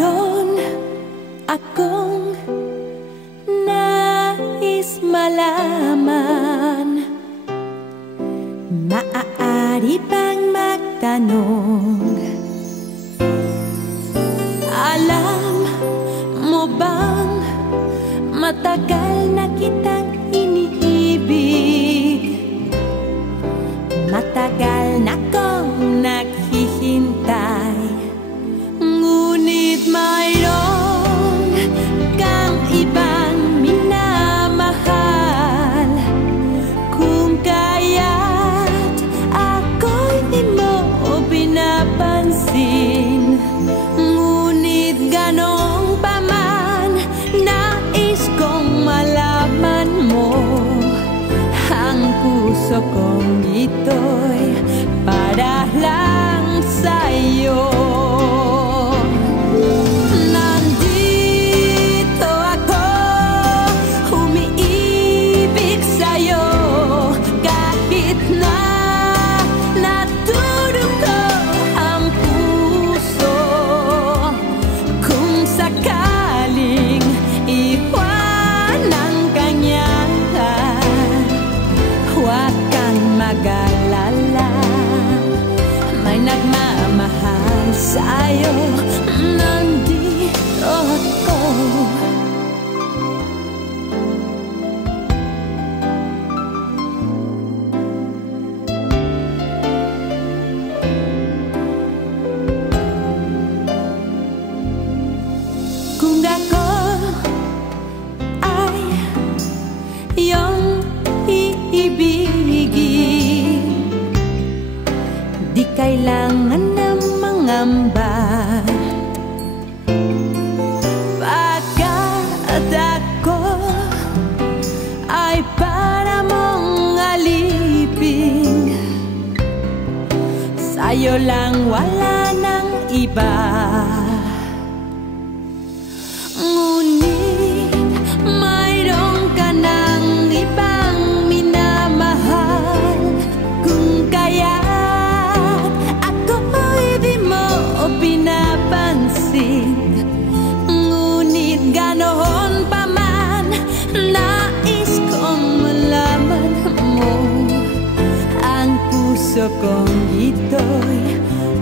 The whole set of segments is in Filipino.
Mayroon akong nais malaman. Maaari bang magtanong? Alam mo bang matagal na kitang iniibig? Matagal na kong naghihintay, ngunit mayroon kang ibang minamahal. Kung kaya't ako'y di mo pinapansin, ngunit ganong pa man, nais kong malaman mo. Ang puso kong ito'y para lang sa'yo. Nandito ako, umiibig sa'yo, kahit na natudugo ang puso. Kung sakaling iwan ang kanya, huwag kang mag-alala, may nagmamahal sa'yo. Nandito ako. Kung ako ay iyong iibigin, di kailangan na mangamba. Pagkat ako ay para mong alipin, sa'yo lang, wala nang iba. Ngunit mayroon ka ng ibang minamahal. Kung kaya't ako'y di mo pinapansin, ngunit ganoon pa man, nais kong malaman mo. Ang puso kong ito'y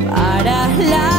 para lang